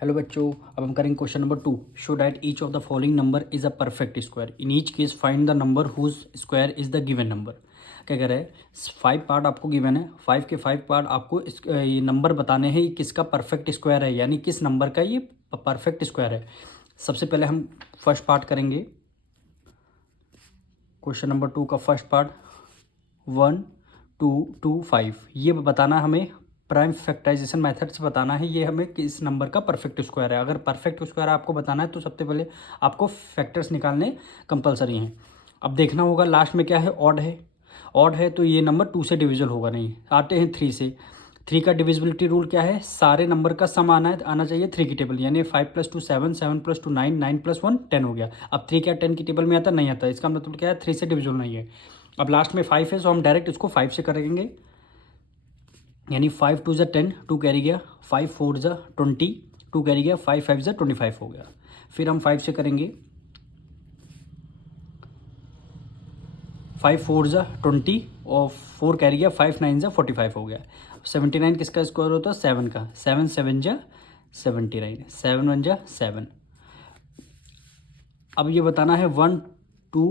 Hello बच्चों, अब हम करेंगे question number 2। Show that each of the following number is a perfect square. In each case find the number whose square is the given number. क्या कह रहा है, 5 part आपको गिवन है, 5 के 5 पार्ट आपको ये नंबर बताने हैं किसका परफेक्ट स्क्वायर है, यानी किस नंबर का ये परफेक्ट स्क्वायर है। सबसे पहले हम फर्स्ट पार्ट करेंगे, क्वेश्चन नंबर 2 का फर्स्ट पार्ट 1 2 2 5। ये बताना हमें प्राइम फैक्टराइजेशन मेथड से बताना है ये हमें किस नंबर का परफेक्ट स्क्वायर है। अगर परफेक्ट स्क्वायर आपको बताना है तो सबसे पहले आपको फैक्टर्स निकालने कंपलसरी हैं। अब देखना होगा लास्ट में क्या है, ऑड है। ऑड है तो ये नंबर 2 से डिविजल होगा नहीं। आते हैं 3 से। 3 का डिविजिबिलिटी रूल क्या है, सारे नंबर का सम आना चाहिए 3 की टेबल, यानी 5 + 2 7, 7 + 2 9, 9 + 1 10 हो गया। अब 3 क्या 10 की टेबल में आता नहीं आता, इसका मतलब क्या है 3 से डिविजल नहीं है। अब लास्ट में 5 है, सो हम डायरेक्ट इसको 5 से करेंगे, यानी 5 2 = 10, 2 कैरी गया, 5 4 = 20, 2 कैरी गया, 5 5 = 25 हो गया। फिर हम 5 से करेंगे, 5 4 = 20 और 4 कैरी गया, 5 9 = 45 हो गया। 79 किसका स्क्वायर होता है, 7 का। 7 7 = 79, 7 1 = 7। अब ये बताना है 1 2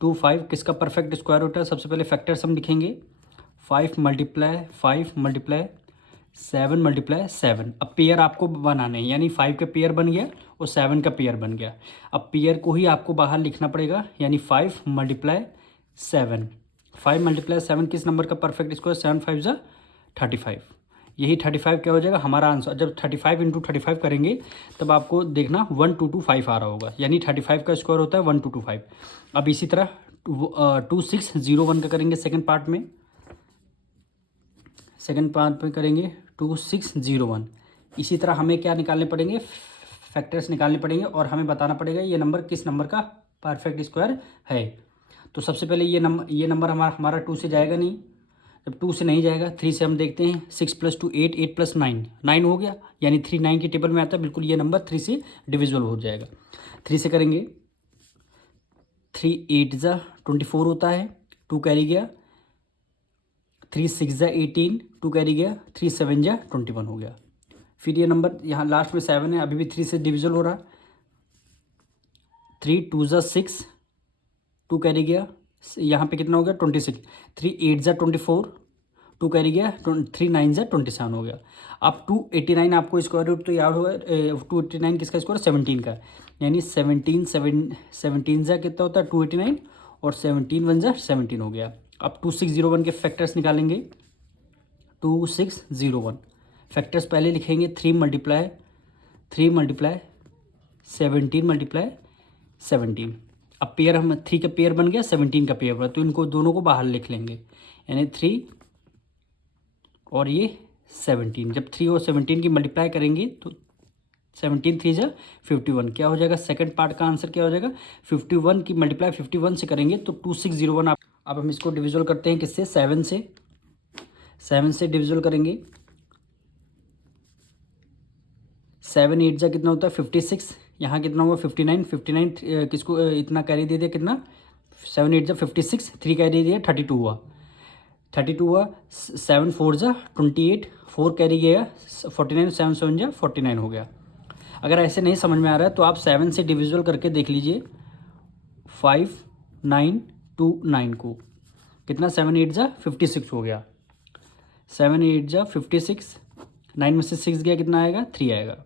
2 5 किसका परफेक्ट स्क्वायर होता है। सबसे पहले फैक्टर्स हम लिखेंगे, 5 × 5 × 7 × 7। अब पेयर आपको बनाने हैं, यानी 5 का पेयर बन गया और 7 का पेयर बन गया। अब पेयर को ही आपको बाहर लिखना पड़ेगा, यानी 5 × 7। 5 × 7 किस नंबर का परफेक्ट स्क्वायर, 7 5 = 35। यही 35 क्या हो जाएगा हमारा आंसर। जब 35 × 35 करेंगे तब आपको देखना 1225 आ रहा होगा, यानी 35 का स्क्वायर होता है 1225। अब इसी तरह 2601 का करेंगे सेकंड पार्ट में। सेकंड पार्ट में करेंगे 2601। इसी तरह हमें क्या निकालने पड़ेंगे, फैक्टर्स निकालने पड़ेंगे और हमें बताना पड़ेगा ये नंबर किस नंबर का परफेक्ट स्क्वायर है। तो सबसे पहले ये नंबर हमारा 2 से जाएगा नहीं। जब 2 से नहीं जाएगा, 3 से हम देखते हैं, 6 + 2 8, 8 + 9 9 हो गया, यानी 3 9 की टेबल में आता है, बिल्कुल ये नंबर 3 से डिविजिबल हो जाएगा। 3 से करेंगे, 3 8 = 24 होता है, 2 कैरी गया, 3 6 = 18, 2 कैरी गया, 3 7 = 21 हो गया। फिर ये नंबर यहाँ लास्ट में 7 है, अभी भी 3 से डिविजिबल हो रहा। 3 2 = 6, 2 कैरी गया, यहाँ पे कितना हो गया 26। 3 8 = 24, 2 कैरी गया, 3 9 = 27 हो गया। अब 289 आपको स्क्वायर रूट तो याद होगा, 289 किसका स्क्वायर, 17 का, यानी 17 17 सा कितना होता है 289 और 17 1 = 17 हो गया। अब 2601 के फैक्टर्स निकालेंगे। 2601 फैक्टर्स पहले लिखेंगे, 3 × 17 × 17। अब पेयर हम 3 का पेयर बन गया, 17 का पेयर बना, तो इनको दोनों को बाहर लिख लेंगे, यानी 3 और ये 17। जब 3 और 17 की मल्टीप्लाई करेंगे तो 17 3 = 51 क्या हो जाएगा, सेकंड पार्ट का आंसर क्या हो जाएगा, 51 की मल्टीप्लाई 51 से करेंगे तो 2601। अब हम इसको डिविजल करते हैं किससे, 7 से। 7 से डिविजल करेंगे, 7 8 सा कितना होता है 56, यहाँ कितना हुआ 59, 59 किसको इतना कैरी दे दिया, कितना 7 8 सा 56, 3 कैरी दिया 32 हुआ, 32 हुआ। 7 4 सा 28, 4 कैरी गया 49, 7 7 सा 49 हो गया। अगर ऐसे नहीं समझ में आ रहा है तो आप 7 से डिविजिबल करके देख लीजिए, 5 9 2 9 को, कितना 7 8 सा 56 हो गया, 7 8 सा 56, 9 में से 6 गया, कितना आएगा 3 आएगा।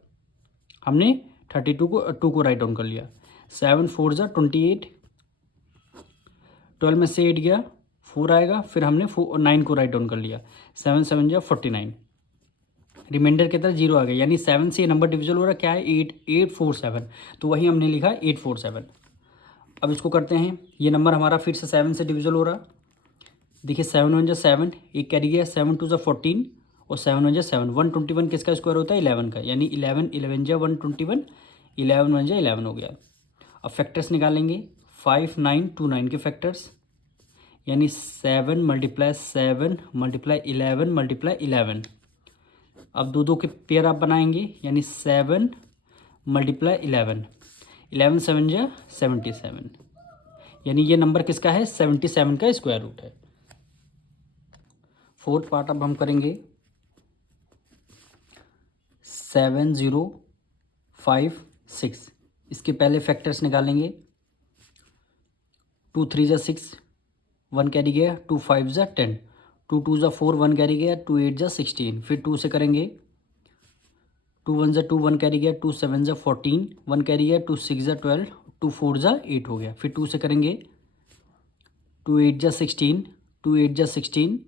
हमने 32 को 2 को राइट डाउन कर लिया। 7 4 सा 28, 12 में से 8 गया 4 आएगा, फिर हमने 9 को राइट डाउन कर लिया, 7 7 सा 49, रिमाइंडर के तरह 0 आ गया, यानी 7 से ये नंबर डिविजल हो रहा क्या है 8 8 4 7, तो वही हमने लिखा 8 4 7। अब इसको करते हैं, ये नंबर हमारा फिर से 7 से डिविजल हो रहा। देखिए 7 1 = 7, एक कैरी गया, 7 2 = 14 और 7 1 = 7। 121 किसका स्क्वायर होता है 11 का, यानी 11 11 = 121, 11 1 = 11 हो गया। अब फैक्टर्स निकालेंगे, 5 9 2 9 के फैक्टर्स, यानी 7 × 7 × 11 × 11। अब दो के पेयर आप बनाएंगे, यानी 7 × 11, 11 7 = 77, यानी ये नंबर किसका है 77 का स्क्वायर रूट है। फोर्थ पार्ट अब हम करेंगे, 7 0 5 6। इसके पहले फैक्टर्स निकालेंगे। 2 3 जा 6, 1 कैरी गया, 2 5 जा 10, 2 2 जा 4, 1 कैरी गया, 2 8 जा 16। फिर 2 से करेंगे। 2 1 जा 2, 1 कैरी गया, 2 7 जा 14, 1 कैरी गया, 2 6 जा 12, 2 4 जा 8 हो गया। फिर 2 से करेंगे। 2 8 जा 16, 2 8 जा 16,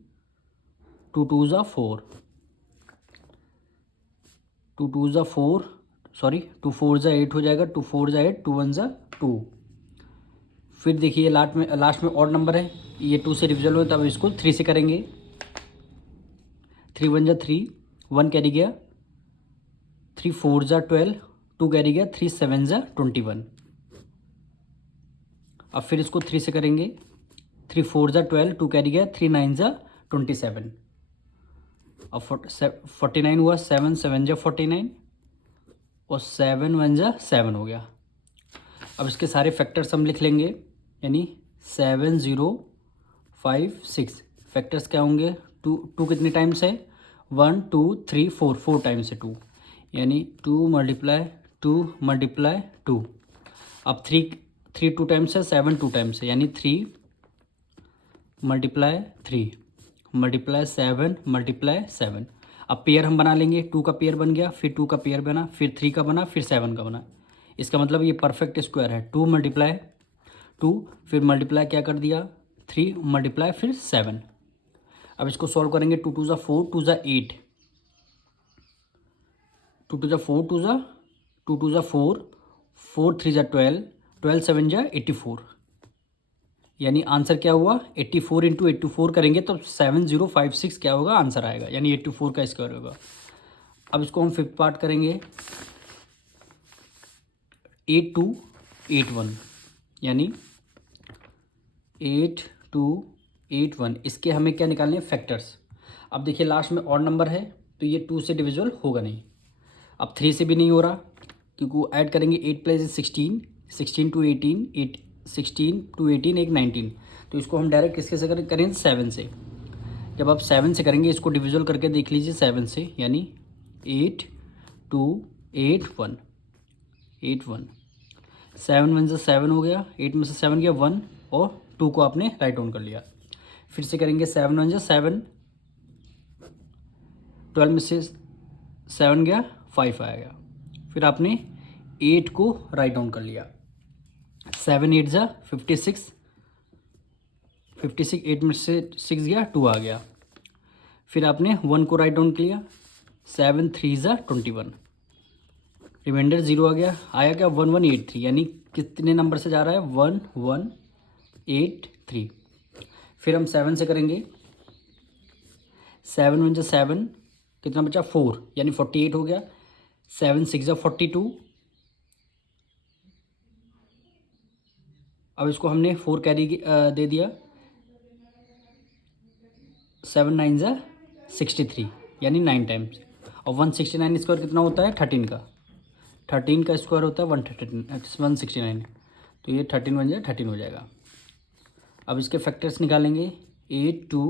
2 2 जा 4, 2 2 जा 4, सॉरी 2 4 जा 8 हो जाएगा, 2 4 जा 8, 2 1 जा 2। फिर देखिए लास्ट में ऑड नंबर है, ये 2 से डिविजल हो, तब इसको 3 से करेंगे। 3 1 जा 3, 1 कैरी गया, 3 4 जा 12, 2 कैरी गया, 3 7 जा 21। अब फिर इसको 3 से करेंगे। 3 4 जा 12, 2 कैरी गया, 3 9 जा 27। अब 49 हुआ, 7 7 जा 49 और 7 1 जा 7 हो गया। अब इसके सारे फैक्टर्स हम लिख लेंगे, यानी 7 0 5 6। फैक्टर्स क्या होंगे? 2 कितने टाइम्स है? 1 2 3 4, 4 टाइम्स है 2, यानी 2 मल्टीप्लाई 2 मल्टीप्लाई 2। अब 3 2 टाइम्स है, 7 2 टाइम्स है, यानी 3 मल्टीप्लाई 3 मल्टीप्लाई 7 मल्टीप्लाई 7। अब पेयर हम बना लेंगे। 2 का पेयर बन गया, फिर 2 का पेयर बना, फिर 3 का बना, फिर 7 का बना। इसका मतलब ये परफेक्ट स्क्वायर है। 2 मल्टीप्लाई 2, फिर मल्टीप्लाई क्या कर दिया 3 मल्टीप्लाई फिर 7। अब इसको सॉल्व करेंगे। 2 2 जा 4, 2 जा 8, 2 2 जा 4, 2 2 जा 4, 4 3 जा 12, 12 7 जा 84। यानी आंसर क्या हुआ? 84 इंटू 84 करेंगे तो 7056 क्या होगा? आंसर आएगा, यानी 84 का स्क्वायर होगा। अब इसको हम फिफ्थ पार्ट करेंगे। 8 2 8 1, यानी 8 2 8 1। इसके हमें क्या निकालने हैं? फैक्टर्स। अब देखिए लास्ट में ऑड नंबर है तो ये 2 से डिविजिबल होगा नहीं। अब 3 से भी नहीं हो रहा, क्योंकि ऐड करेंगे 8 प्लस 16, 16 टू 18, 16 टू 18 एक 19। तो इसको हम डायरेक्ट किसके से करेंगे? 7 से। जब आप 7 से करेंगे, इसको डिविजिबल करके देख लीजिए 7 से, यानी 8 2 8 1, 8 1। 7 1 से 7 हो गया, 8 में से 7 गया 1, और 2 को आपने राइट डाउन कर लिया। फिर से करेंगे 7 1 से 7, 12 में से 7 गया 5 आएगा। फिर आपने 8 को राइट डाउन कर लिया। 7 8 जा 56, 56, 8 में से 6 गया 2 आ गया। फिर आपने 1 को राइट डाउन किया। 7 3 जा 21, रिमाइंडर 0 आ गया। आया क्या? 1 1 8 3, यानी कितने नंबर से जा रहा है? 1 1 8 3। फिर हम 7 से करेंगे। 7 1 जा 7, कितना बचा? 4, यानी 48 हो गया। 7 6 जा 42। अब इसको हमने 4 कैरी दे दिया। 7 9 जा 63, यानी 9 टाइम्स। और 169 स्क्वायर कितना होता है? 13 का। 13 का स्क्वायर होता है 169, तो ये 13 बन जाए 13 हो जाएगा। अब इसके फैक्टर्स निकालेंगे। 8 2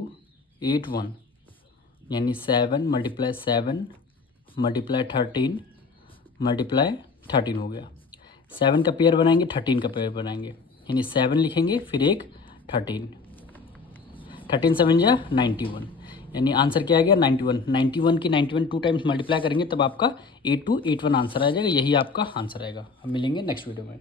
8 1, यानी 7 मल्टीप्लाई 7 मल्टीप्लाई 13 मल्टीप्लाई 13 हो गया। 7 का पेयर बनाएंगे, 13 का पेयर बनाएंगे, यानी 7 लिखेंगे, फिर एक 13, 13 7 जा 91, यानी आंसर क्या आ गया? 91। 91 की 91 2 टाइम्स मल्टीप्लाई करेंगे तब आपका 8281 आंसर आ जाएगा। यही आपका आंसर आएगा। हम मिलेंगे नेक्स्ट वीडियो में।